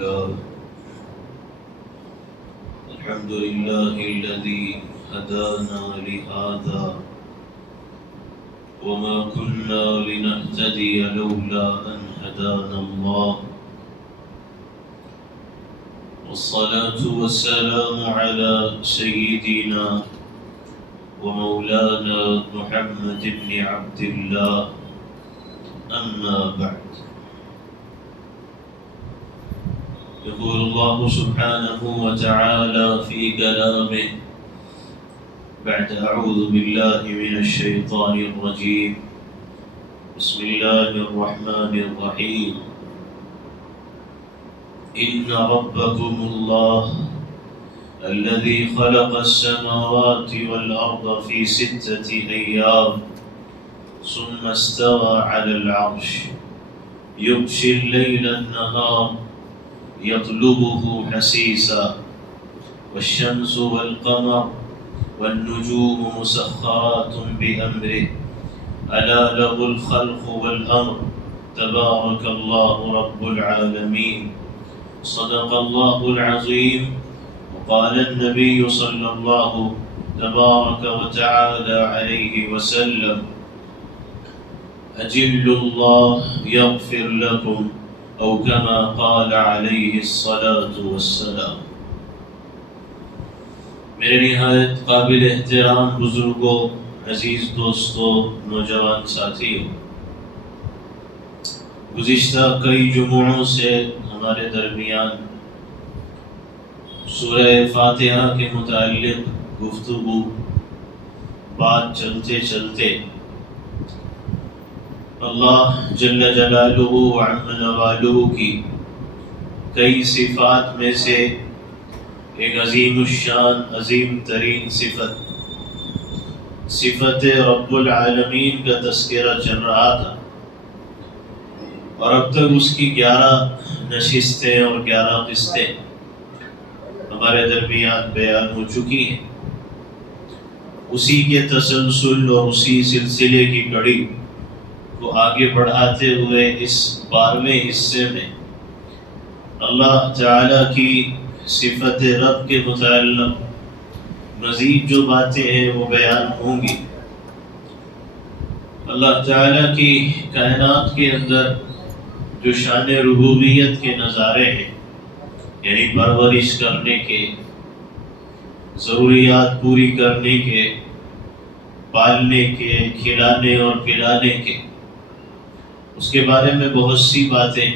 لله الحمد لله الذي هدانا لهذا وما كنا لنهتدي لولا أن هدانا الله والصلاة والسلام على سيدنا ومولانا محمد بن عبد الله أما بعد يقول الله سبحانه وتعالى في كلامه بعد أعوذ بالله من الشيطان الرجيم بسم الله الرحمن الرحيم إن ربكم الله الذي خلق السماوات والأرض في 6 أيام ثم استوى على العرش يغشي الليل النهار يطلبه حسيسا والشمس والقمر والنجوم مسخرات بأمره ألا له الخلق والأمر تبارك الله رب العالمين صدق الله العظيم وقال النبي صلى الله تبارك وتعالى عليه وسلم أجل الله يغفر لكم أو كما قال عليه الصلاة والسلام. میرے نہایت قابل احترام بزرگوں، عزیز دوستوں، نوجوان ساتھیوں، گزشتہ کئی جمعوں سے ہمارے درمیان سورہ فاتحہ کے متعلق گفتگو بات چلتے چلتے اللہ جل جلالہ وعم نوالہ کی کئی صفات میں سے ایک عظیم الشان، عظیم ترین صفت رب العالمین کا تذکرہ چل رہا تھا، اور اب تک اس کی 11 نشستیں اور 11 قسطیں ہمارے درمیان بیان ہو چکی ہیں۔ اسی کے تسلسل اور اسی سلسلے کی کڑی کو آگے بڑھاتے ہوئے اس 12ویں حصے میں اللہ تعالیٰ کی صفت رب کے متعلق مزید جو باتیں ہیں وہ بیان ہوں گی۔ اللہ تعالیٰ کی کائنات کے اندر جو شان ربوبیت کے نظارے ہیں، یعنی پرورش کرنے کے، ضروریات پوری کرنے کے، پالنے کے، کھلانے اور پلانے کے، اس کے بارے میں بہت سی باتیں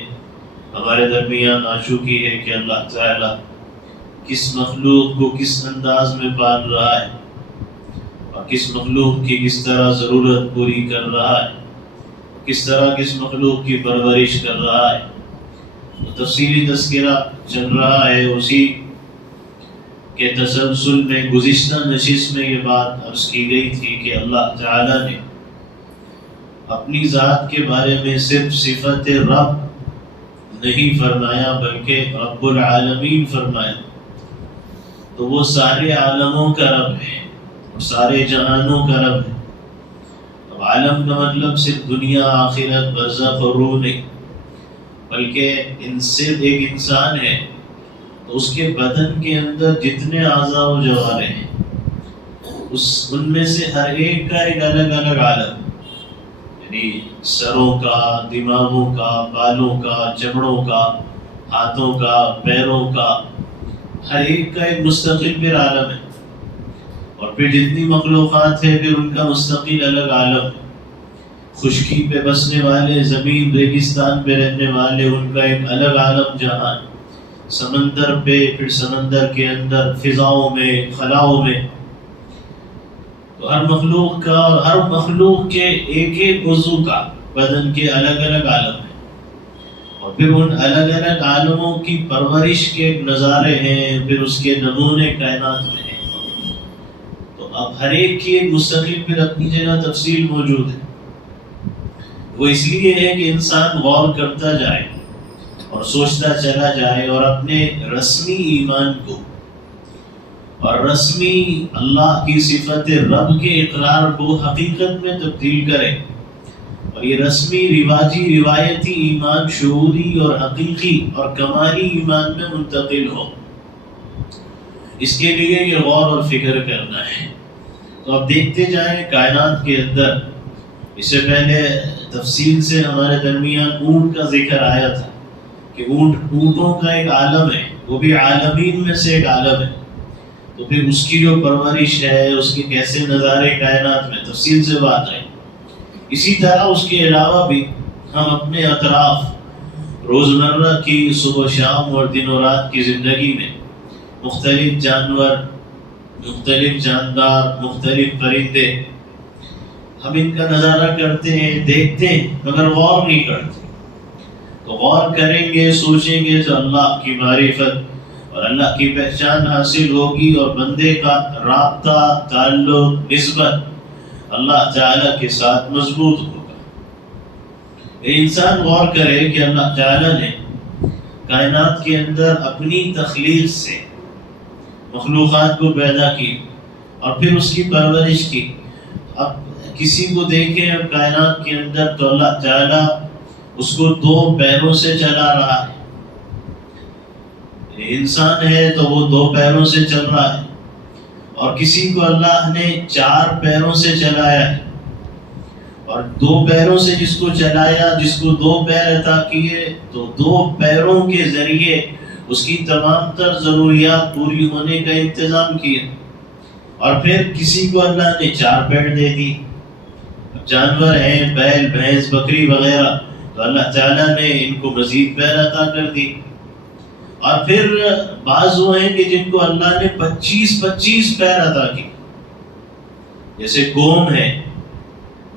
ہمارے درمیان آ چکی ہے کہ اللہ تعالیٰ کس مخلوق کو کس انداز میں پال رہا ہے اور کس مخلوق کی کس طرح ضرورت پوری کر رہا ہے، کس طرح کس مخلوق کی پرورش کر رہا ہے۔ تفصیلی تذکرہ چل رہا ہے۔ اسی کے تسلسل میں گزشتہ نشست میں یہ بات عرض کی گئی تھی کہ اللہ تعالیٰ نے اپنی ذات کے بارے میں صرف صفت رب نہیں فرمایا بلکہ رب العالمین فرمایا، تو وہ سارے عالموں کا رب ہے اور سارے جہانوں کا رب ہے۔ اب عالم کا مطلب صرف دنیا، آخرت، برزخ اور روح نہیں، بلکہ ان سے ایک انسان ہے تو اس کے بدن کے اندر جتنے اعضاء و جوارح ہیں ان میں سے ہر ایک کا ایک الگ الگ عالم، یعنی سروں کا، دماغوں کا، بالوں کا، چمڑوں کا، ہاتھوں کا، پیروں کا، ہر ایک کا ایک مستقل پھر عالم ہے۔ اور پھر جتنی مخلوقات ہیں پھر ان کا مستقل الگ عالم ہے۔ خشکی پہ بسنے والے، زمین ریگستان پہ رہنے والے، ان کا ایک الگ عالم جہان، سمندر پہ، پھر سمندر کے اندر، فضاؤں میں، خلاؤں میں، تو ہر مخلوق کا اور ہر مخلوق کے ایک ایک عضو کا بدن کے الگ الگ عالم ہے، اور پھر ان الگ الگ عالموں کی پرورش کے نظارے ہیں، پھر اس کے نمونے کائنات میں ہیں۔ تو اب ہر ایک کی ایک مستقل پھر اپنی جگہ تفصیل موجود ہے۔ وہ اس لیے ہے کہ انسان غور کرتا جائے اور سوچتا چلا جائے اور اپنے رسمی ایمان کو اور رسمی اللہ کی صفت رب کے اقرار کو حقیقت میں تبدیل کرے، اور یہ رسمی رواجی روایتی ایمان شعوری اور حقیقی اور کمالی ایمان میں منتقل ہو، اس کے لیے یہ غور اور فکر کرنا ہے۔ تو اب دیکھتے جائیں کائنات کے اندر، اس سے پہلے تفصیل سے ہمارے درمیان اونٹ کا ذکر آیا تھا کہ اونٹوں کا ایک عالم ہے، وہ بھی عالمین میں سے ایک عالم ہے، تو پھر اس کی جو پرورش ہے، اس کے کیسے نظارے کائنات میں، تفصیل سے بات ہے۔ اسی طرح اس کے علاوہ بھی ہم اپنے اطراف روزمرہ کی صبح شام اور دن و رات کی زندگی میں مختلف جانور، مختلف جاندار، مختلف پرندے، ہم ان کا نظارہ کرتے ہیں، دیکھتے ہیں، مگر غور نہیں کرتے۔ تو غور کریں گے، سوچیں گے تو اللہ کی معرفت اور اللہ کی پہچان حاصل ہوگی، اور بندے کا رابطہ، تعلق، نسبت اللہ تعالیٰ کے ساتھ مضبوط ہوگا۔ انسان غور کرے کہ اللہ تعالیٰ نے کائنات کے اندر اپنی تخلیق سے مخلوقات کو پیدا کی اور پھر اس کی پرورش کی۔ اب کسی کو دیکھیں اب کائنات کے اندر تو اللہ تعالیٰ اس کو 2 پیروں سے چلا رہا ہے، انسان ہے تو وہ 2 پیروں سے چل رہا ہے، اور کسی کو اللہ نے 4 پیروں سے چلایا ہے، اور 2 پیروں سے جس کو چلایا، جس کو 2 پیر عطا کیے، تو 2 پیروں کے ذریعے اس کی تمام تر ضروریات پوری ہونے کا انتظام کیا۔ اور پھر کسی کو اللہ نے 4 پیر دے دی۔ جانور ہیں، بیل، بھینس، بکری وغیرہ، تو اللہ تعالیٰ نے ان کو مزید پیر عطا کر دی۔ اور پھر بعض وہ ہیں کہ جن کو اللہ نے 25 پیر عطا کی، جیسے گون ہے،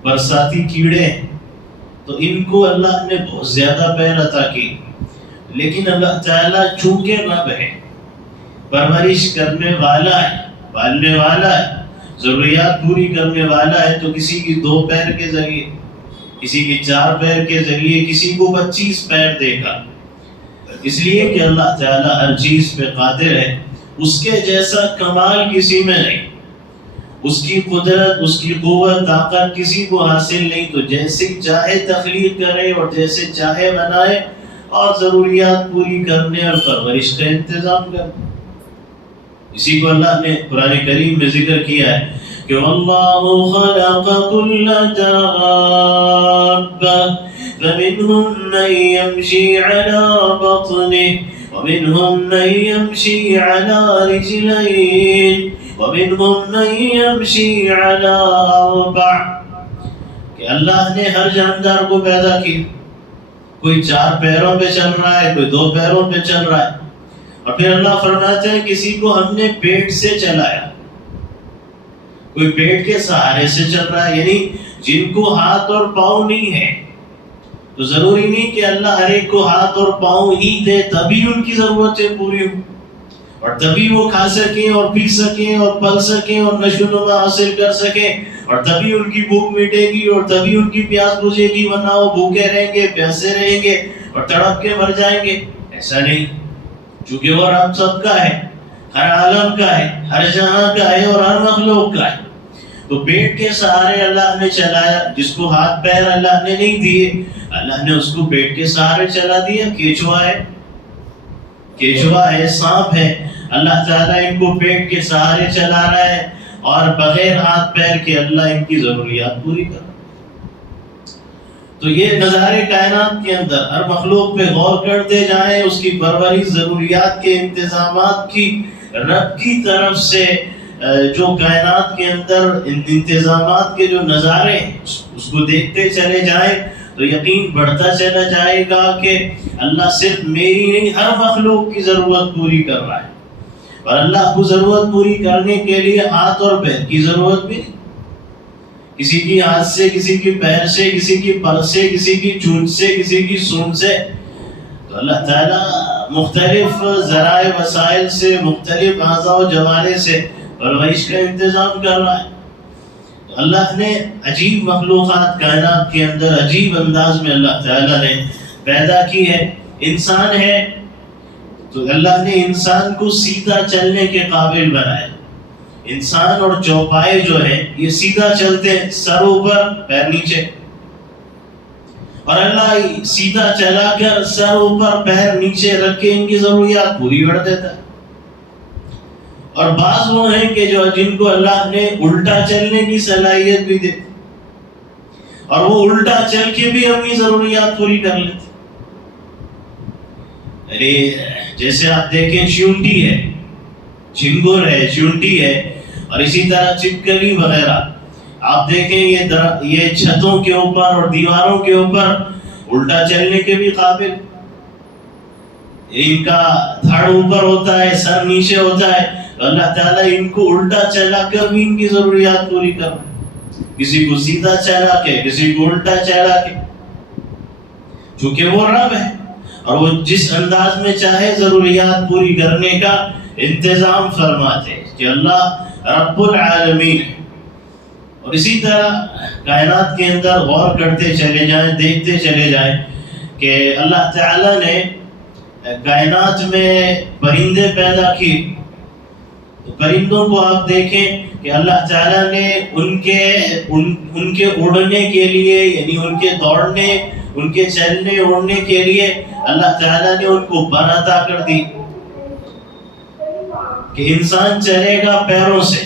برساتی کیڑے ہیں، تو ان کو اللہ نے بہت زیادہ پیر عطا کی۔ لیکن اللہ تعالیٰ چونکہ رب ہے، پرورش کرنے والا ہے، پالنے والا ہے، ضروریات پوری کرنے والا ہے، تو کسی کی 2 پیر کے ذریعے، کسی کی 4 پیر کے ذریعے، کسی کو 25 پیر دے گا، اس لیے کہ اللہ تعالیٰ ہر چیز پہ قادر ہے۔ اس کے جیسا کمال کسی میں نہیں، اس کی قدرت، اس کی قوت، طاقت کسی کو حاصل نہیں، تو جیسے چاہے تخلیق کرے اور جیسے چاہے بنائے، اور ضروریات پوری کرنے اور پرورش کا انتظام کرنے۔ اسی کو اللہ نے قرآن کریم میں ذکر کیا ہے کہ وَاللَّهُ خَلَقَ كُلَّ دَابَّةٍ فَمِنْهُمْ مَنْ يَمْشِي عَلَى بَطْنِهِ وَمِنْهُمْ مَنْ يَمْشِي عَلَى رِجْلَيْنِ وَمِنْهُمْ مَنْ يَمْشِي عَلَى 4 کہ اللہ نے ہر جاندار کو پیدا کیا، کوئی 4 پیروں پہ چل رہا ہے، کوئی 2 پیروں پہ چل رہا ہے، اور پھر اللہ فرماتے ہیں کسی کو ہم نے پیٹ سے چلایا، کوئی پیٹ کے سہارے سے چل رہا ہے، یعنی جن کو ہاتھ اور پاؤں نہیں ہے، تو ضروری نہیں کہ اللہ ہر ایک کو ہاتھ اور پاؤں ہی دے تبھی ان کی ضرورتیں پوری ہوں، اور تبھی وہ کھا سکیں اور پی سکیں اور پل سکیں اور نشو و نما حاصل کر سکیں، اور تبھی ان کی بھوک مٹے گی اور تبھی ان کی پیاس بجھے گی، ورنہ وہ بھوکے رہیں گے، پیاسے رہیں گے اور تڑپ کے مر جائیں گے۔ ایسا نہیں، چونکہ وہ رب سب کا ہے، ہر عالم کا ہے، ہر جہاں کا ہے اور ہر مخلوق کا ہے۔ تو پیٹ کے سہارے اللہ نے چلایا، جس کو ہاتھ پیر اللہ نے نہیں دیے، اللہ نے اس کو پیٹ کے سہارے چلا دیا۔ کیچوا ہے، سانپ ہے، اللہ تعالیٰ ان کو پیٹ کے سہارے چلا رہا ہے، اور بغیر ہاتھ پیر کے اللہ ان کی ضروریات پوری کر رہا ہے۔ تو یہ نظارے کائنات کے اندر ہر مخلوق پہ غور کرتے جائیں، اس کی پرورش، ضروریات کے انتظامات کی رب کی طرف سے جو کائنات کے اندر انتظامات کے جو نظارے اس کو دیکھتے چلے جائیں، تو یقین بڑھتا چلا جائے گا کہ اللہ صرف میری نہیں ہر مخلوق کی ضرورت پوری کر رہا ہے، اور اللہ کو ضرورت پوری کرنے کے لیے ہاتھ اور پیر کی ضرورت بھی نہیں، کسی کی ہاتھ سے، کسی کی پیر سے، کسی کی پر سے، کسی کی چونچ سے، کسی کی سونڈ سے، تو اللہ تعالیٰ مختلف ذرائع وسائل سے، مختلف اعضاء و جوارے سے پرورش کا انتظام کر رہا ہے۔ تو اللہ نے عجیب مخلوقات کائنات کے اندر عجیب انداز میں اللہ تعالیٰ نے پیدا کی ہے۔ انسان ہے تو اللہ نے انسان کو سیدھا چلنے کے قابل بنایا۔ انسان اور چوپائے جو ہے یہ سیدھا چلتے ہیں، سر اوپر پیر نیچے، اور اللہ سیدھا چلا کر سر اوپر پیر نیچے رکھ کے ان کی ضروریات پوری کر دیتا ہے. اور بعض وہ ہیں کہ جن کو اللہ نے الٹا چلنے کی صلاحیت بھی دی اور وہ الٹا چل کے بھی اپنی ضروریات پوری کر لیتے. جیسے آپ دیکھیں چیونٹی ہے, جھنگور ہے, چیونٹی ہے, اور اسی طرح چپکلی وغیرہ آپ دیکھیں یہ چھتوں کے اوپر اور دیواروں کے اوپر الٹا چلنے کے بھی قابل. ان کا دھڑ اوپر ہوتا ہے, سر نیچے ہوتا ہے, اللہ تعالیٰ ان کو الٹا چلا کر بھی ان کی ضروریات پوری کر رہا ہے. کسی کو سیدھا چلا کے, کسی کو الٹا چلا کے, چونکہ وہ رب ہے اور وہ جس انداز میں چاہے ضروریات پوری کرنے کا انتظام فرماتے ہیں کہ اللہ رب العالمین. اور اسی طرح کائنات کے اندر غور کرتے چلے جائیں, دیکھتے چلے جائیں کہ اللہ تعالیٰ نے کائنات میں پرندے پیدا کیے. پرندوں کو آپ دیکھیں کہ اللہ تعالیٰ نے ان کے اڑنے کے لیے, یعنی ان کے دوڑنے, ان کے چلنے اڑنے کے لیے اللہ تعالیٰ نے ان کو پر عطا کر دی کہ انسان چلے گا پیروں سے,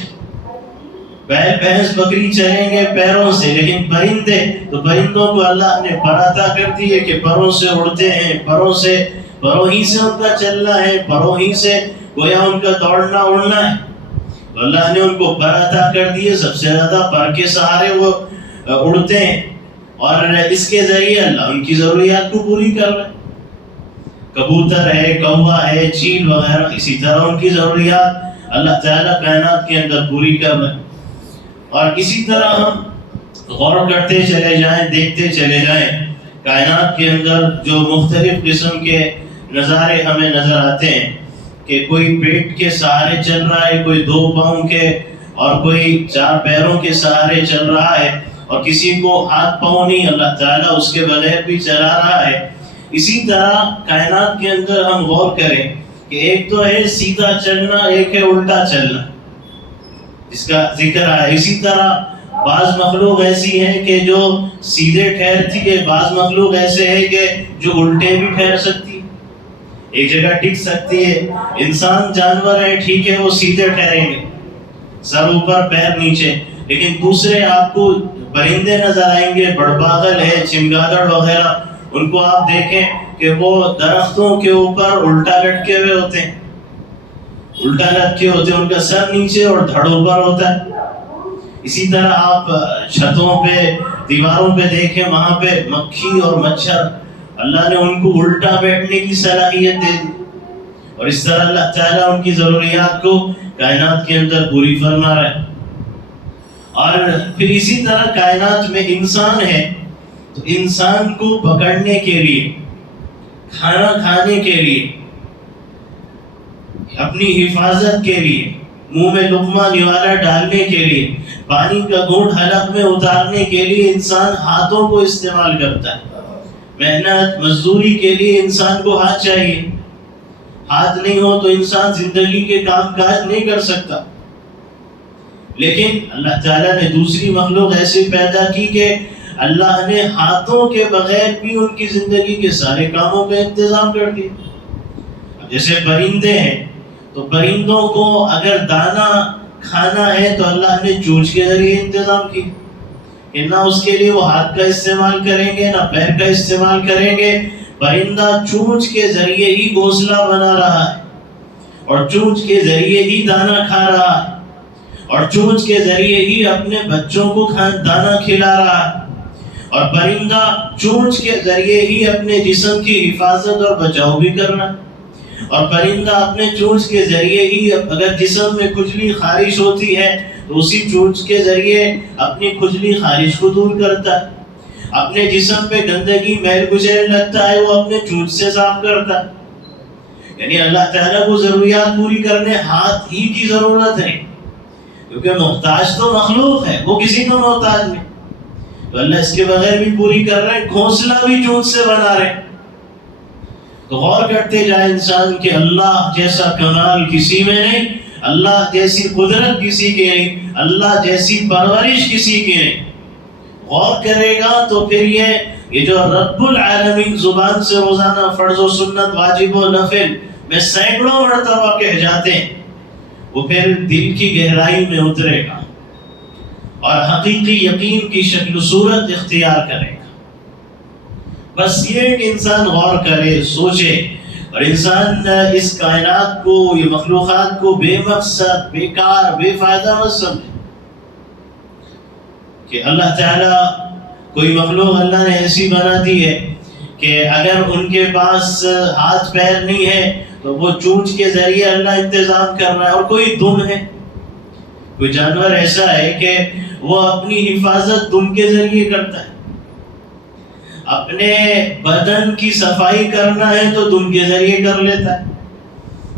بیل بھینس بکری چلیں گے پیروں سے, لیکن پرندے تو پرندوں کو اللہ نے پر عطا کر دی ہے کہ پروں سے اڑتے ہیں, پروں ہی سے ان کا چلنا ہے, پروں ہی سے گویا ان کا دوڑنا اڑنا ہے. تو اللہ نے ان کو پر عطا کر دیے, سب سے زیادہ پر کے سہارے وہ اڑتے ہیں اور اس کے ذریعے اللہ ان کی ضروریات کو پوری کر رہے ہیں. کبوتر ہے, کوا ہے, چیل وغیرہ, اسی طرح ان کی ضروریات اللہ تعالیٰ کائنات کے اندر پوری کر رہے ہیں. اور اسی طرح ہم غور کرتے چلے جائیں, دیکھتے چلے جائیں, کائنات کے اندر جو مختلف قسم کے نظارے ہمیں نظر آتے ہیں کہ کوئی پیٹ کے سہارے چل رہا ہے, کوئی 2 پاؤں کے, اور کوئی 4 پیروں کے سہارے چل رہا ہے, اور کسی کو ہاتھ پاؤں نہیں, اللہ تعالیٰ اس کے بغیر بھی چلا رہا ہے. اسی طرح کائنات کے اندر ہم غور کریں کہ ایک تو ہے سیدھا چلنا, ایک ہے الٹا چلنا, اس کا ذکر ہے. اسی طرح بعض مخلوق ایسی ہیں کہ جو سیدھے ٹھہرتی ہے, بعض مخلوق ایسے ہیں کہ جو الٹے بھی ٹھہر سکتی, ایک جگہ ٹک سکتی ہے. انسان جانور ہے, ٹھیک ہے, وہ سیدھے ٹھہریں گے, سر اوپر پیر نیچے, لیکن دوسرے آپ کو پرندے نظر آئیں گے, بڑباغل ہے, چمگادڑ وغیرہ, ان کو آپ دیکھیں کہ وہ درختوں کے اوپر الٹا لٹکے ہوئے ہوتے ہیں, الٹا لٹکے ہوتے ہیں, ان کا سر نیچے اور دھڑ اوپر ہوتا ہے. اسی طرح آپ چھتوں پہ, دیواروں پہ دیکھیں, وہاں پہ مکھی اور مچھر, اللہ نے ان کو الٹا بیٹھنے کی صلاحیت دے دی, اور اس طرح اللہ تعالیٰ ان کی ضروریات کو کائنات کے اندر پوری فرما رہا ہے. اور پھر اسی طرح کائنات میں انسان ہے, تو انسان کو پکڑنے کے لیے, کھانا کھانے کے لیے, اپنی حفاظت کے لیے, منہ میں لقمہ نوالا ڈالنے کے لیے, پانی کا گھونٹ حلق میں اتارنے کے لیے انسان ہاتھوں کو استعمال کرتا ہے. محنت مزدوری کے لیے انسان کو ہاتھ چاہیے, ہاتھ نہیں ہو تو انسان زندگی کے کام کاج نہیں کر سکتا. لیکن اللہ تعالیٰ نے دوسری مخلوق ایسی پیدا کی کہ اللہ نے ہاتھوں کے بغیر بھی ان کی زندگی کے سارے کاموں کا انتظام کر دیا. جیسے پرندے ہیں, تو پرندوں کو اگر دانا کھانا ہے تو اللہ نے چونچ کے ذریعے انتظام کی, کہ نہ اس کے لیے وہ ہاتھ کا استعمال کریں گے, نہ پیر کا استعمال کریں گے. پرندہ چونچ کے ذریعے ہی گھونسلہ بنا رہا ہے, اور چونچ کے ذریعے ہی دانا کھا رہا ہے, اور چونچ کے ذریعے ہی اپنے بچوں کو دانا کھلا رہا ہے. اور پرندہ چونچ کے ذریعے ہی اپنے جسم کی حفاظت اور بچاؤ بھی کر رہا ہے. اور پرندہ اپنے چونچ کے ذریعے ہی اگر جسم میں کھجلی خارش ہوتی ہے تو اسی چونچ کے ذریعے اپنی کھجلی خارش کو دور کرتا ہے. اپنے جسم پہ گندگی میل کچیل لگتا ہے, وہ اپنے چونچ سے صاف کرتا ہے. یعنی اللہ تعالیٰ کو ضروریات پوری کرنے ہاتھ ہی کی ضرورت ہے, کیونکہ محتاج تو مخلوق ہے, وہ کسی کو محتاج نہیں. تو اللہ اس کے بغیر بھی پوری کر رہے ہیں, گھونسلہ بھی چونچ سے بنا رہے ہیں. تو غور کرتے جائے انسان کہ اللہ جیسا کمال کسی میں نہیں, اللہ جیسی قدرت کسی کی نہیں, اللہ جیسی پرورش کسی کی نہیں. غور کرے گا تو پھر یہ یہ جو رب العالمین زبان سے روزانہ فرض و سنت، واجب و نفل میں سینکڑوں مرتبہ کہہ جاتے ہیں، وہ پھر دل کی گہرائی میں اترے گا اور حقیقی یقین کی شکل و صورت اختیار کرے گا۔ بس یہ کہ انسان غور کرے، سوچے، اور انسان اس کائنات کو، یہ مخلوقات کو بے مقصد، بیکار، بے فائدہ مت سمجھے کہ اللہ تعالیٰ کوئی مخلوق اللہ نے ایسی بنا دی ہے کہ اگر ان کے پاس ہاتھ پیر نہیں ہے تو وہ چونچ کے ذریعے اللہ انتظام کر رہا ہے، اور کوئی دم ہے، کوئی جانور ایسا ہے کہ وہ اپنی حفاظت دم کے ذریعے کرتا ہے، اپنے بدن کی صفائی کرنا ہے تو دم کے ذریعے کر لیتا ہے۔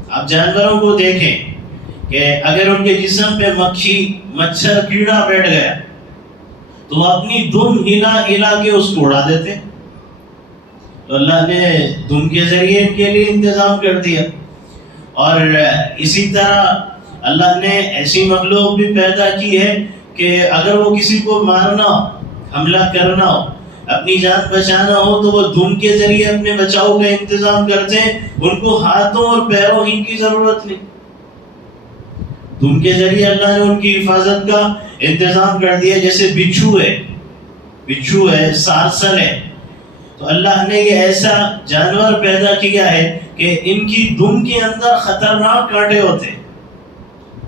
آپ جانوروں کو دیکھیں کہ اگر ان کے جسم پہ مکھی، مچھر، کیڑا بیٹھ گیا تو وہ اپنی دم ہلا ہلا کے اس کو اڑا دیتے، تو اللہ نے دم کے ذریعے ان کے لیے انتظام کر دیا۔ اور اسی طرح اللہ نے ایسی مخلوق بھی پیدا کی ہے کہ اگر وہ کسی کو مارنا ہو، حملہ کرنا ہو، اپنی جان بچانا ہو تو وہ دم کے ذریعے اپنے بچاؤ کا انتظام کرتے ہیں، ان کو ہاتھوں اور پیروں ہی کی ضرورت نہیں، دم کے ذریعے اللہ نے ان کی حفاظت کا انتظام کر دیا۔ جیسے بچھو ہے، سارسل ہے، تو اللہ نے یہ ایسا جانور پیدا کیا ہے کہ ان کی دم کے اندر خطرناک کانٹے ہوتے ہیں،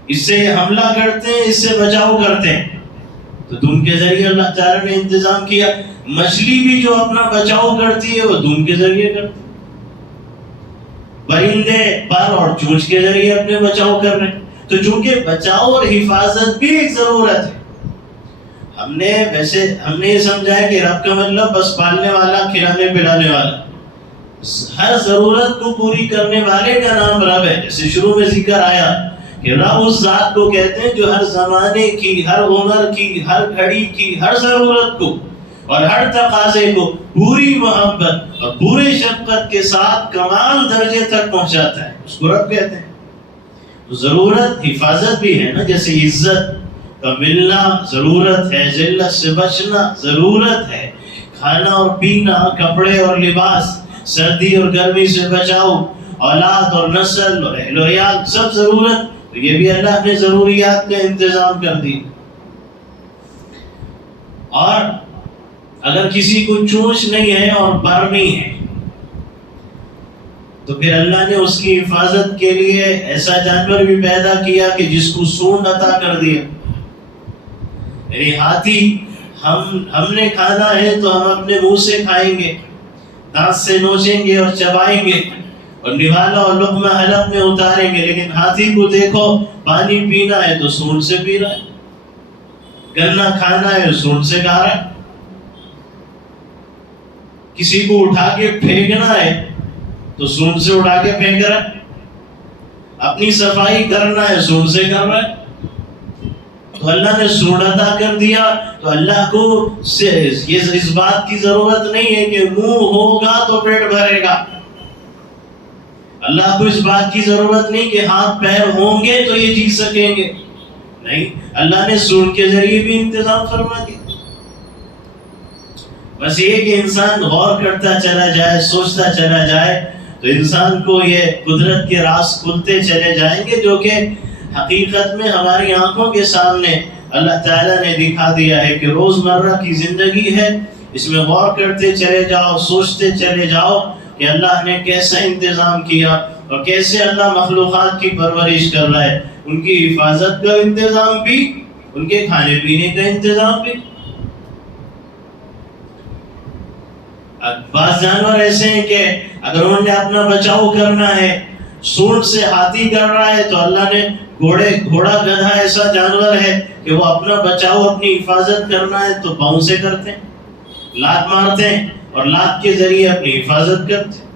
اس سے یہ حملہ کرتے ہیں، اس سے بچاؤ کرتے ہیں، تو دم کے ذریعے اللہ تعالیٰ نے انتظام کیا۔ مچھلی بھی جو اپنا بچاؤ کرتی ہے وہ دم کے ذریعے کرتی ہے، پرندے پر اور چونچ کے ذریعے اپنے بچاؤ کر رہے ہیں۔ تو چونکہ بچاؤ اور حفاظت بھی ایک ضرورت ہے، ہم نے یہ سمجھا ہے کہ رب کا مطلب بس پالنے والا، کھلانے پلانے والا، ہر ضرورت کو پوری کرنے والے کا نام رب ہے۔ جیسے شروع میں ذکر آیا کہ رب اس ذات کو کہتے ہیں جو ہر زمانے کی، ہر عمر کی، ہر گھڑی کی، ہر ضرورت کو اور ہر تقاضے کو پوری محبت اور پورے شفقت کے ساتھ کمال درجے تک پہنچاتا ہے، اس کو رب کہتے ہیں۔ تو ضرورت حفاظت بھی ہے نا، جیسے عزت کا ملنا ضرورت ہے، ذلت سے بچنا ضرورت ہے، کھانا اور پینا، کپڑے اور لباس، سردی اور گرمی سے بچاؤ، اولاد اور نسل اور اہل و عیال، سب ضرورت۔ تو یہ بھی اللہ نے ضروریات کا انتظام کر دی۔ اور اگر کسی کو چونچ نہیں ہے اور پر نہیں ہے تو پھر اللہ نے اس کی حفاظت کے لیے ایسا جانور بھی پیدا کیا کہ جس کو سونڈ عطا کر دیا۔ یعنی ہاتھی، ہم نے کھانا ہے تو ہم اپنے منہ سے کھائیں گے، دانت سے نوچیں گے اور چبائیں گے اور نوالا اور لقمہ حلق میں اتاریں گے، لیکن ہاتھی کو دیکھو، پانی پینا ہے تو سونڈ سے پی رہا ہے، گنا کھانا ہے سونڈ سے کھا رہا ہے، کسی کو اٹھا کے پھینکنا ہے تو سونڈ سے اٹھا کے پھینک رہا ہے، اپنی صفائی کرنا ہے سونڈ سے کر رہا ہے۔ تو اللہ نے سونڈ عطا کر دیا، تو اللہ کو اس بات کی ضرورت نہیں ہے کہ منہ ہوگا تو پیٹ بھرے گا، اللہ کو اس بات کی ضرورت نہیں کہ ہاتھ پیر ہوں گے تو یہ جی سکیں گے، نہیں، اللہ نے سونڈ کے ذریعے بھی انتظام فرما دیا۔ بس یہ کہ انسان غور کرتا چلا جائے، سوچتا چلا جائے تو انسان کو یہ قدرت کے راز کھلتے چلے جائیں گے، جو کہ حقیقت میں ہماری آنکھوں کے سامنے اللہ تعالیٰ نے دکھا دیا ہے کہ روزمرہ کی زندگی ہے، اس میں غور کرتے چلے جاؤ، سوچتے چلے جاؤ کہ اللہ نے کیسا انتظام کیا اور کیسے اللہ مخلوقات کی پرورش کر رہا ہے، ان کی حفاظت کا انتظام بھی، ان کے کھانے پینے کا انتظام بھی۔ بعض جانور ایسے ہیں کہ اگر انہوں نے اپنا بچاؤ کرنا ہے، سونڈ سے ہاتھی کر رہا ہے تو اللہ نے گھوڑا گدھا ایسا جانور ہے کہ وہ اپنا بچاؤ، اپنی حفاظت کرنا ہے تو پاؤں سے کرتے ہیں، لات مارتے ہیں اور لات کے ذریعے اپنی حفاظت کرتے ہیں۔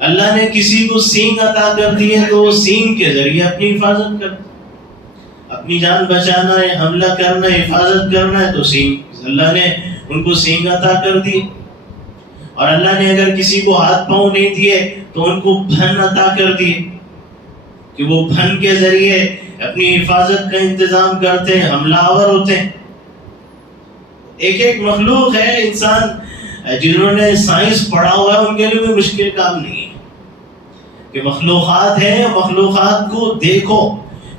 اللہ نے کسی کو سینگ عطا کر دی ہے تو وہ سینگ کے ذریعے اپنی حفاظت کرتے ہیں، اپنی جان بچانا ہے، حملہ کرنا ہے، حفاظت کرنا ہے تو سینگ، اللہ نے ان کو سینگ عطا کر دی۔ اور اللہ نے اگر کسی کو ہاتھ پاؤں نہیں دیے تو ان کو بھن عطا کر دیے کہ وہ بھن کے ذریعے اپنی حفاظت کا انتظام کرتے ہیں، حملہ آور ہوتے ہیں۔ ایک ایک مخلوق ہے، انسان جنہوں نے سائنس پڑھا ہوا ہے ان کے لیے بھی مشکل کام نہیں ہے کہ مخلوقات ہیں، مخلوقات کو دیکھو،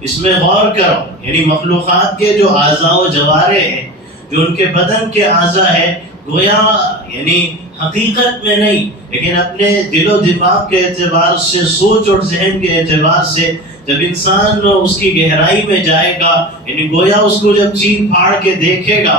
اس میں غور کرو. یعنی مخلوقات کے جو اعضاء و جوارے ہیں، جو ان کے بدن کے اعضاء ہیں، گویا یعنی حقیقت میں نہیں لیکن اپنے دل و دماغ کے اعتبار سے، سوچ اور ذہن کے اعتبار سے جب انسان اس کی گہرائی میں جائے گا، یعنی گویا اس کو جب چیر پھاڑ کے دیکھے گا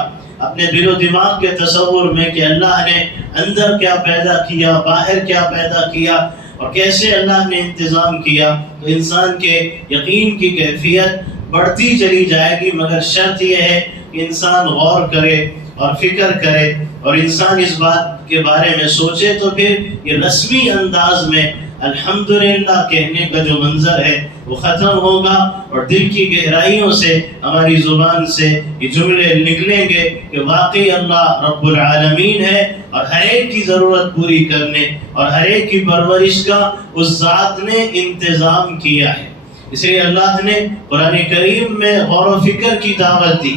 اپنے دل و دماغ کے تصور میں کہ اللہ نے اندر کیا پیدا کیا، باہر کیا پیدا کیا اور کیسے اللہ نے انتظام کیا، تو انسان کے یقین کی کیفیت بڑھتی چلی جائے گی. مگر شرط یہ ہے کہ انسان غور کرے اور فکر کرے اور انسان اس بات کے بارے میں سوچے، تو پھر یہ رسمی انداز میں الحمدللہ کہنے کا جو منظر ہے وہ ختم ہوگا اور دل کی گہرائیوں سے ہماری زبان سے یہ جملے نکلیں گے کہ واقعی اللہ رب العالمین ہے اور ہر ایک کی ضرورت پوری کرنے اور ہر ایک کی پرورش کا اس ذات نے انتظام کیا ہے. اس لیے اللہ نے قرآن کریم میں غور و فکر کی دعوت دی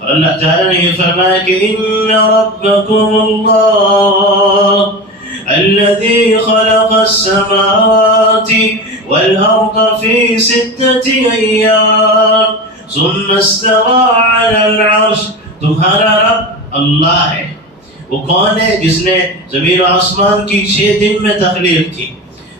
اور اللہ تعالیٰ نے یہ فرمایا کہ ان ربکم اللہ الذي خلق السماوات والأرض في 6 أيام ثم استوى على العرش. تمہارا رب اللہ ہے. وہ کون ہے؟ جس نے زمین و آسمان کی 6 دن میں تخلیق کی،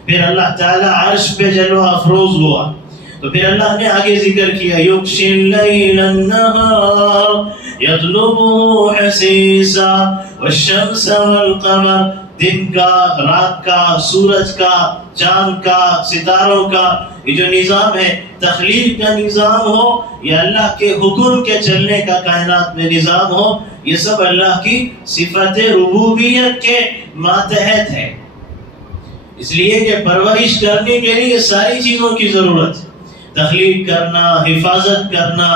پھر اللہ تعالیٰ عرش پہ جلوہ افروز ہوا. تو پھر اللہ نے آگے ذکر کیا یغشی اللیل النہار یطلبہ حثیثا والشمس والقمر، دن کا، رات کا، سورج کا، چاند کا، ستاروں کا یہ جو نظام ہے، تخلیق کا نظام ہو یا اللہ کے حکم کے چلنے کا کائنات میں نظام ہو، یہ سب اللہ کی صفت ربوبیت کے ماتحت ہے. اس لیے کہ پرورش کرنے کے لیے ساری چیزوں کی ضرورت ہے، تخلیق کرنا، حفاظت کرنا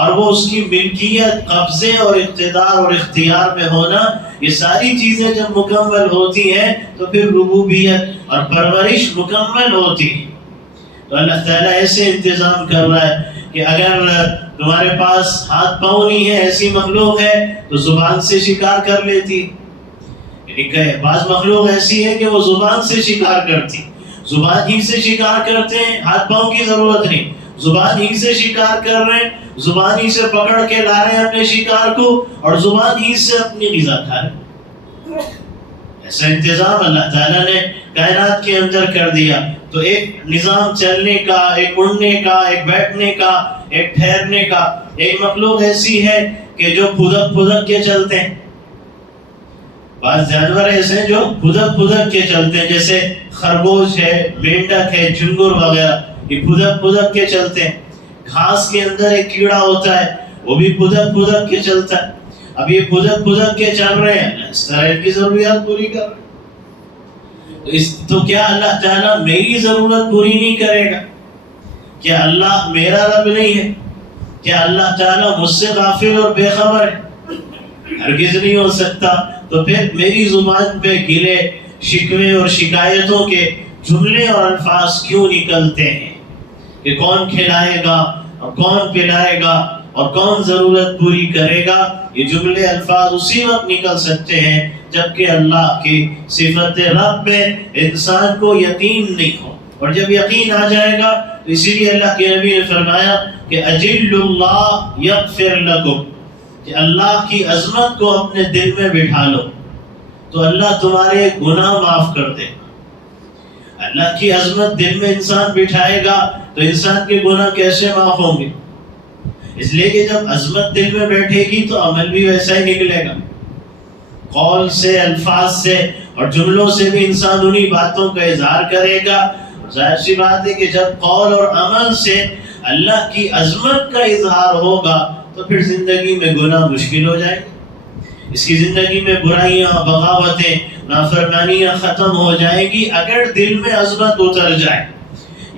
اور وہ اس کی ملکیت، قبضے اور اقتدار اور اختیار میں ہونا، یہ ساری چیزیں جب مکمل ہوتی ہیں تو پھر ربوبیت اور پرورش مکمل ہوتی ہے. تو اللہ تعالیٰ ایسے انتظام کر رہا ہے کہ اگر تمہارے پاس ہاتھ پاؤں نہیں ہے، ایسی مخلوق ہے تو زبان سے شکار کر لیتی. یعنی کہ بعض مخلوق ایسی ہے کہ وہ زبان سے شکار کرتی، زبان ہی سے شکار کرتے ہیں، ہاتھ پاؤں کی ضرورت نہیں، زبان ہی سے شکار کر رہے ہیں، زبان ہی سے پکڑ کے لا رہے ہیں اپنے شکار کو اور زبان ہی سے اپنی غذا کھا رہے ہیں. ایسا انتظام اللہ تعالیٰ نے کائنات کے اندر کر دیا. تو ایک نظام چلنے کا، ایک اڑنے کا، ایک بیٹھنے کا، ایک ٹھہرنے کا. ایک مخلوق ایسی ہے کہ جو پھدک پھدک کے چلتے ہیں. بعض جانور ایسے ہیں جو پھدک پھدک کے چلتے ہیں، جیسے خرگوش ہے، مینڈک ہے، جھنگر وغیرہ، یہ پھدک پھدک کے چلتے ہیں. گھاس کے اندر ایک کیڑا ہوتا ہے، وہ بھی پھدک پھدک کے چلتا ہے. اب یہ پھدک پھدک کے چل رہے ہیں، اس طرح ان کی ضروریات پوری کر رہے ہیں. تو کیا اللہ تعالیٰ میری ضرورت پوری نہیں کرے گا؟ کیا اللہ میرا رب نہیں ہے؟ کیا اللہ تعالیٰ مجھ سے غافل اور بے خبر ہے؟ ہرگز نہیں ہو سکتا. تو پھر میری زبان پہ گلے، شکوے اور شکایتوں کے جملے اور الفاظ کیوں نکلتے ہیں کہ کون کھلائے گا اور کون پلائے گا اور کون ضرورت پوری کرے گا؟ یہ جملے الفاظ اسی وقت نکل سکتے ہیں جبکہ اللہ کی صفت رب میں انسان کو یقین نہیں ہو. اور جب یقین آ جائے گا تو اسی لیے اللہ کے نبی نے فرمایا کہ اجل اللہ یغفر لکم، کہ اللہ کی عظمت کو اپنے دل میں بٹھا لو تو اللہ تمہارے گناہ معاف کر دے. اللہ کی عظمت دل میں انسان بٹھائے گا تو انسان کے گناہ کیسے معاف ہوں گے؟ اس لیے کہ جب عظمت دل میں بیٹھے گی تو عمل بھی ویسا ہی نکلے گا. قول سے، الفاظ سے اور جملوں سے بھی انسان انہی باتوں کا اظہار کرے گا. ظاہر سی بات ہے کہ جب قول اور عمل سے اللہ کی عظمت کا اظہار ہوگا تو پھر زندگی میں گناہ مشکل ہو جائے گا. اس کی زندگی میں برائیاں، بغاوتیں، نافرمانیاں ختم ہو جائیں گی اگر دل میں عظمت اتر جائے.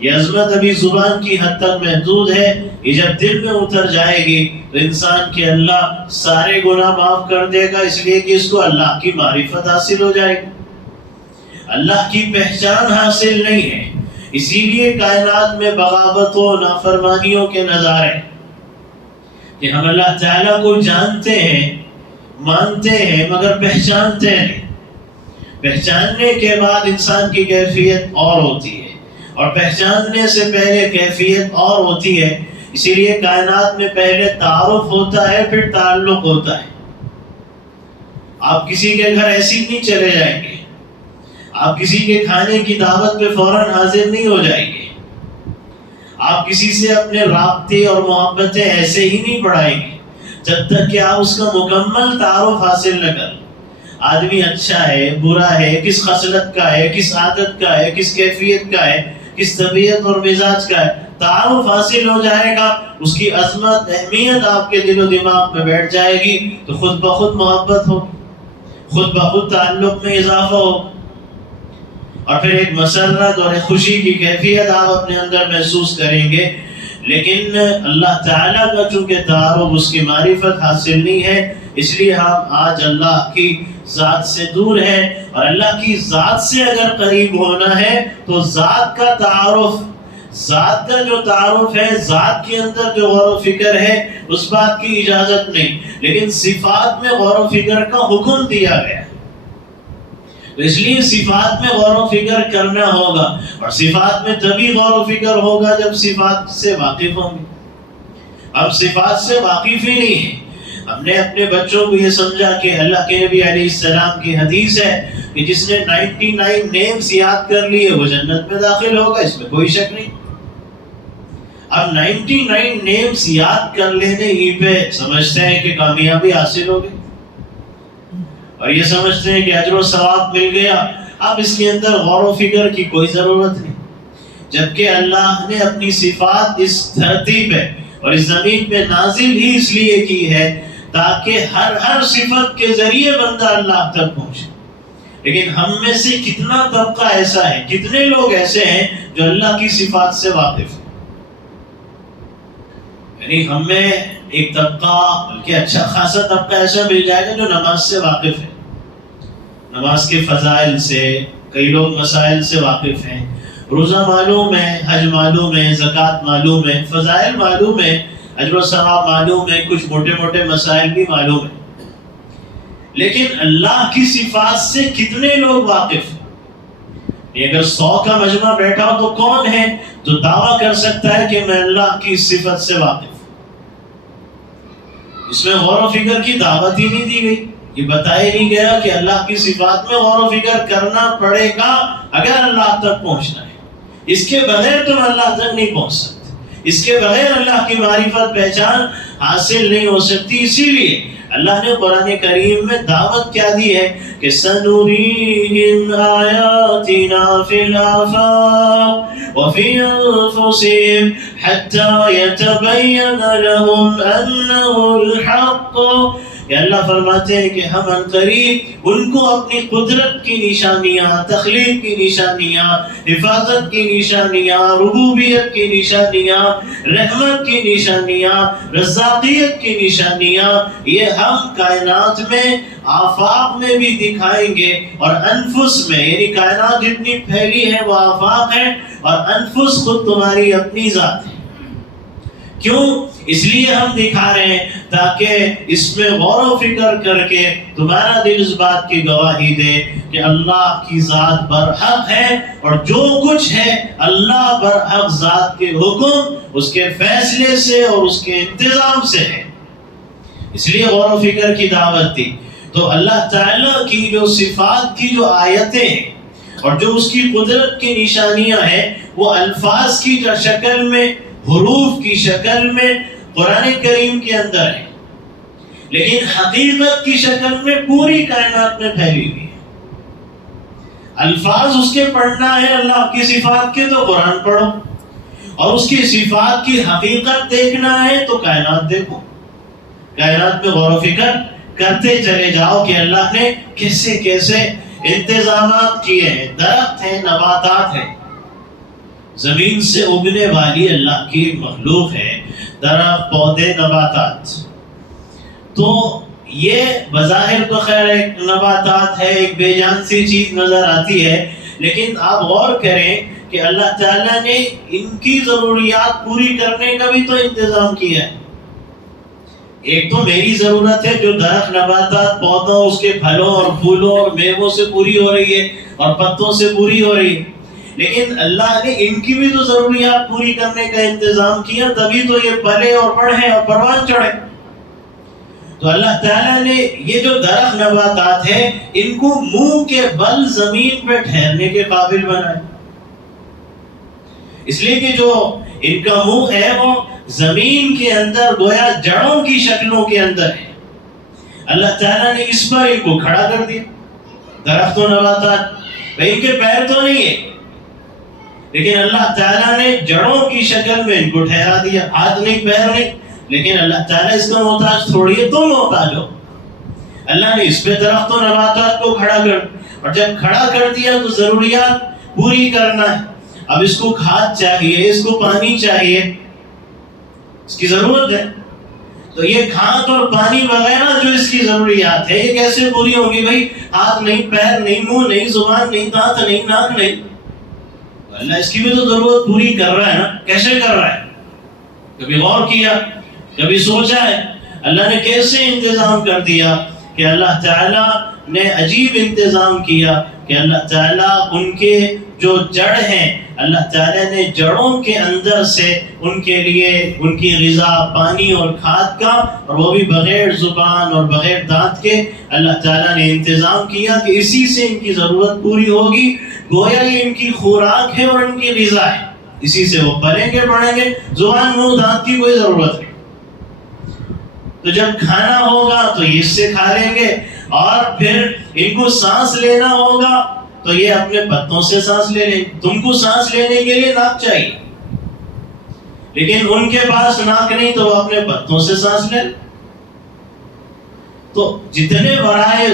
یہ عظمت ابھی زبان کی حد تک محدود ہے، یہ جب دل میں اتر جائے گی تو انسان کے اللہ سارے گناہ معاف کر دے گا، اس لیے کہ اس کو اللہ کی معرفت حاصل ہو جائے گی. اللہ کی پہچان حاصل نہیں ہے، اسی لیے کائنات میں بغاوتوں، نافرمانیوں کے نظارے کہ ہم اللہ تعالیٰ کو جانتے ہیں، مانتے ہیں مگر پہچانتے نہیں. پہچاننے کے بعد انسان کی کیفیت اور ہوتی ہے، اور پہچاننے سے پہلے کیفیت اور ہوتی ہے۔ اسی لیے کائنات میں پہلے تعارف ہوتا ہے، پھر تعلق ہوتا ہے۔ آپ کسی کے گھر ایسی نہیں چلے جائیں گے، آپ کسی کے کھانے کی دعوت پہ فوراً حاضر نہیں ہو جائیں گے، آپ کسی سے اپنے رابطے اور محبتیں ایسے ہی نہیں بڑھائیں گے جب تک کہ آپ اس کا مکمل تعارف حاصل نہ کریں۔ آدمی اچھا ہے، برا ہے، کس خصلت کا ہے، کس عادت کا ہے، کس کیفیت کا ہے، کس طبیعت اور مزاج کا ہے، تعارف حاصل ہو جائے گا، اس کی عظمت اہمیت آپ کے دل و دماغ میں بیٹھ جائے گی، تو خود بخود محبت ہو، خود بخود تعلق میں اضافہ ہو، اور پھر ایک مسرت اور ایک خوشی کی کیفیت آپ اپنے اندر محسوس کریں گے۔ لیکن اللہ تعالیٰ کا چونکہ تعارف، اس کی معرفت حاصل نہیں ہے، اس لیے ہم آج اللہ کی ذات سے دور ہیں، اور اللہ کی ذات سے اگر قریب ہونا ہے تو ذات کا تعارف، ذات کا جو تعارف ہے، ذات کے اندر جو غور و فکر ہے، اس بات کی اجازت نہیں، لیکن صفات میں غور و فکر کا حکم دیا گیا، تو اس لیے صفات میں غور و فکر کرنا ہوگا، اور صفات میں تبھی غور و فکر ہوگا جب صفات سے واقف ہوں گے۔ ہم صفات سے واقف ہی نہیں ہیں۔ ہم نے اپنے بچوں کو یہ سمجھا کہ اللہ کے نبی علیہ السلام کی حدیث ہے کہ جس نے 99 نیمز یاد کر لیے وہ جنت میں داخل ہوگا، اس میں کوئی شک نہیں۔ اب 99 نیمز یاد کر لینے ہی پہ سمجھتے ہیں کہ کامیابی حاصل ہوگی، اور یہ سمجھتے ہیں کہ اجر و ثواب مل گیا۔ اب اس کے اندر غور و فکر کی کوئی ضرورت نہیں، جبکہ اللہ نے اپنی صفات اس دھرتی پہ اور اس زمین پہ نازل ہی اس لیے کی ہے تاکہ ہر صفت کے ذریعے بندہ اللہ تک پہنچے۔ لیکن ہم میں سے کتنا طبقہ ایسا ہے، کتنے لوگ ایسے ہیں جو اللہ کی صفات سے واقف ہیں؟ یعنی ہم میں ایک طبقہ، بلکہ اچھا خاصا طبقہ ایسا مل جائے گا جو نماز سے واقف ہے، نماز کے فضائل سے، کئی لوگ مسائل سے واقف ہیں، روزہ معلوم ہے، حج معلوم ہے، زکوٰۃ معلوم ہے، فضائل معلوم ہے، اجر و ثواب معلوم ہے، کچھ موٹے موٹے مسائل بھی معلوم ہیں، لیکن اللہ کی صفات سے کتنے لوگ واقف ہیں؟ اگر 100 کا مجمع بیٹھا ہو تو کون ہے جو دعویٰ کر سکتا ہے کہ میں اللہ کی صفت سے واقف ہوں؟ اس میں غور و فکر کی دعوت ہی نہیں دی گئی، یہ بتایا نہیں گیا کہ اللہ کی صفات میں غور و فکر کرنا پڑے گا اگر اللہ تک پہنچنا ہے۔ اس کے بغیر تم اللہ تک نہیں پہنچ سکتے، اس کے بغیر اللہ کی معرفت پہچان حاصل نہیں ہو سکتی۔ اسی لیے اللہ نے قرآن کریم میں دعوت کیا دی ہے کہ سنُرِيهِمْ آيَاتِنَا فِي الْآفَاقِ وَفِي أَنفُسِهِمْ حَتَّى يَتَبَيَّنَ لَهُمْ أَنَّهُ الْحَقُّ۔ کہ اللہ فرماتے ہیں کہ ہم عنقریب ان کو اپنی قدرت کی نشانیاں، تخلیق کی نشانیاں، حفاظت کی نشانیاں، ربوبیت کی نشانیاں، رحمت کی نشانیاں، رزاقیت کی نشانیاں، یہ ہم کائنات میں، آفاق میں بھی دکھائیں گے، اور انفس میں، یعنی کائنات جتنی پھیلی ہے وہ آفاق ہے، اور انفس خود تمہاری اپنی ذات ہے۔ کیوں؟ اس لیے ہم دکھا رہے ہیں تاکہ اس میں غور و فکر کر کے تمہارا دل اس بات کی گواہی دے کہ اللہ کی ذات برحق ہے، اور جو کچھ ہے اللہ برحق ذات کے حکم، اس کے فیصلے سے اور اس کے انتظام سے ہے۔ اس لیے غور و فکر کی دعوت دی۔ تو اللہ تعالیٰ کی جو صفات کی جو آیتیں ہیں اور جو اس کی قدرت کی نشانیاں ہیں، وہ الفاظ کی شکل میں، حروف کی شکل میں قرآن کریم کے اندر ہے، لیکن حقیقت کی شکل میں پوری کائنات میں پھیلی ہوئی ہے۔ الفاظ اس کے پڑھنا ہے اللہ کی صفات کے تو قرآن پڑھو، اور اس کی صفات کی حقیقت دیکھنا ہے تو کائنات دیکھو، کائنات میں غور و فکر کرتے چلے جاؤ کہ اللہ نے کیسے کیسے انتظامات کیے ہیں۔ درخت ہیں، نباتات ہیں، زمین سے اگنے والی اللہ کی مخلوق ہے، درخت، پودے، نباتات۔ تو یہ بظاہر تو خیر ایک نباتات ہے، ایک بے جان سی چیز نظر آتی ہے، لیکن آپ غور کریں کہ اللہ تعالیٰ نے ان کی ضروریات پوری کرنے کا بھی تو انتظام کیا ہے۔ ایک تو میری ضرورت ہے جو درخت نباتات پودوں اس کے پھلوں اور پھولوں اور میووں سے پوری ہو رہی ہے اور پتوں سے پوری ہو رہی ہے، لیکن اللہ نے ان کی بھی تو ضروریات پوری کرنے کا انتظام کیا، تبھی تو یہ پلے اور بڑھے اور پروان چڑھے۔ تو اللہ تعالیٰ نے یہ جو درخت نباتات ہے ان کو منہ کے بل زمین پہ ٹھہرنے کے قابل بنائے، اس لیے کہ جو ان کا منہ ہے وہ زمین کے اندر گویا جڑوں کی شکلوں کے اندر ہے۔ اللہ تعالیٰ نے اس پر ان کو کھڑا کر دیا، درخت و نباتات، ان کے پیر تو نہیں ہے لیکن اللہ تعالیٰ نے جڑوں کی شکل میں ان کو ٹھہرا دیا، ہاتھ نہیں پیر نہیں، لیکن اللہ تعالیٰ اس کا محتاج تھوڑی ہے، تم محتاج ہو۔ اللہ نے اس پہ درخت و نباتات کو کھڑا کر، اور جب کھڑا کر دیا تو ضروریات پوری کرنا ہے۔ اب اس کو کھاد چاہیے، اس کو پانی چاہیے، اس کی ضرورت ہے، تو یہ کھاد اور پانی وغیرہ جو اس کی ضروریات ہے یہ کیسے پوری ہوگی بھائی؟ ہاتھ نہیں، پیر نہیں، منہ نہیں، زبان نہیں، دانت نہیں، ناک نہیں۔ اللہ اس کی بھی تو ضرورت پوری کر رہا ہے نا، کیسے کر رہا ہے؟ کبھی غور کیا، کبھی سوچا ہے اللہ نے کیسے انتظام کر دیا؟ کہ اللہ تعالیٰ نے عجیب انتظام کیا کہ اللہ تعالیٰ ان کے جو جڑ ہیں، اللہ تعالیٰ نے جڑوں کے اندر سے ان کے لیے ان کی غذا، پانی اور کھاد کا، اور وہ بھی بغیر زبان اور بغیر دانت کے اللہ تعالیٰ نے انتظام کیا کہ اسی سے ان کی ضرورت پوری ہوگی۔ گویا یہ ان کی خوراک ہے اور ان کی غذا ہے، اسی سے وہ پلیں گے بڑھیں گے، زبان منہ دانت کی کوئی ضرورت نہیں۔ تو جب کھانا ہوگا تو یہ اس سے کھا لیں گے، اور پھر ان کو سانس لینا ہوگا تو یہ اپنے پتوں سے سانس لے لیں۔ تم کو سانس لینے کے لیے ناک چاہیے، لیکن ان کے پاس ناک نہیں تو وہ اپنے پتوں سے سانس لیں۔ تو جتنے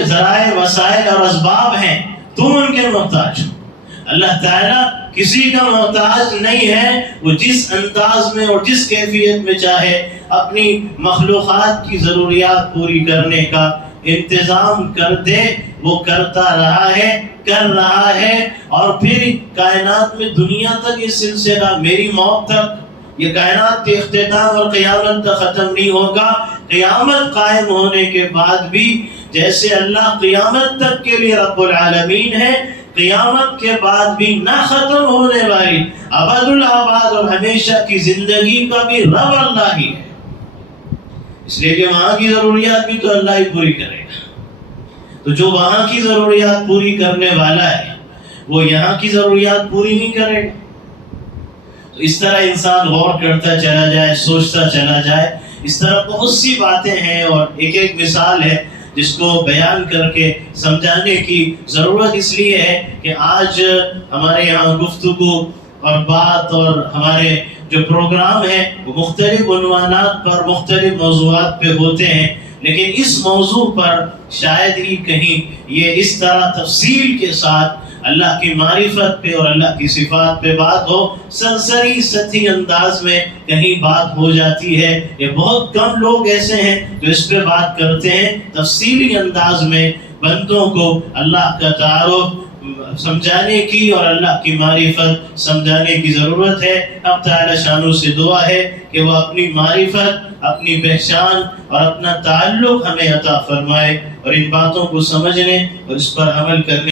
ذرائع وسائل اور اسباب ہیں تم ان کے محتاج ہو، اللہ تعالیٰ کسی کا محتاج نہیں ہے۔ وہ جس انداز میں اور جس کیفیت میں چاہے اپنی مخلوقات کی ضروریات پوری کرنے کا انتظام کر دے، وہ کرتا رہا ہے، کر رہا ہے، اور پھر کائنات میں دنیا تک یہ سلسلہ، میری موت تک یہ کائنات کے اختتام اور قیامت تک ختم نہیں ہوگا۔ قیامت قائم ہونے کے بعد بھی جیسے اللہ قیامت تک کے لیے رب العالمین ہے، قیامت کے بعد بھی نہ ختم ہونے والی ابد الآباد اور ہمیشہ کی زندگی کا بھی رب اللہ ہی ہے، اس لیے کہ وہاں کی ضروریات بھی تو اللہ ہی پوری کرے گا۔ تو جو وہاں کی ضروریات پوری کرنے والا ہے وہ یہاں کی ضروریات پوری نہیں کرے گا۔ تو اس طرح انسان غور کرتا چلا جائے، سوچتا چلا جائے، اس طرح بہت سی باتیں ہیں، اور ایک ایک مثال ہے جس کو بیان کر کے سمجھانے کی ضرورت اس لیے ہے کہ آج ہمارے یہاں گفتگو اور بات اور ہمارے جو پروگرام ہیں وہ مختلف عنوانات پر، مختلف موضوعات پہ ہوتے ہیں، لیکن اس موضوع پر شاید ہی کہیں یہ اس طرح تفصیل کے ساتھ اللہ کی معرفت پہ اور اللہ کی صفات پہ بات ہو، سرسری سطحی انداز میں کہیں بات ہو جاتی ہے۔ یہ بہت کم لوگ ایسے ہیں جو اس پہ بات کرتے ہیں۔ تفصیلی انداز میں بندوں کو اللہ کا تعارف سمجھانے کی اور اللہ کی معرفت سمجھانے کی ضرورت ہے۔ اب تعالی شانو سے دعا ہے کہ وہ اپنی معرفت، اپنی پہچان اور اپنا تعلق ہمیں عطا فرمائے، اور ان باتوں کو سمجھنے اور اس پر عمل کرنے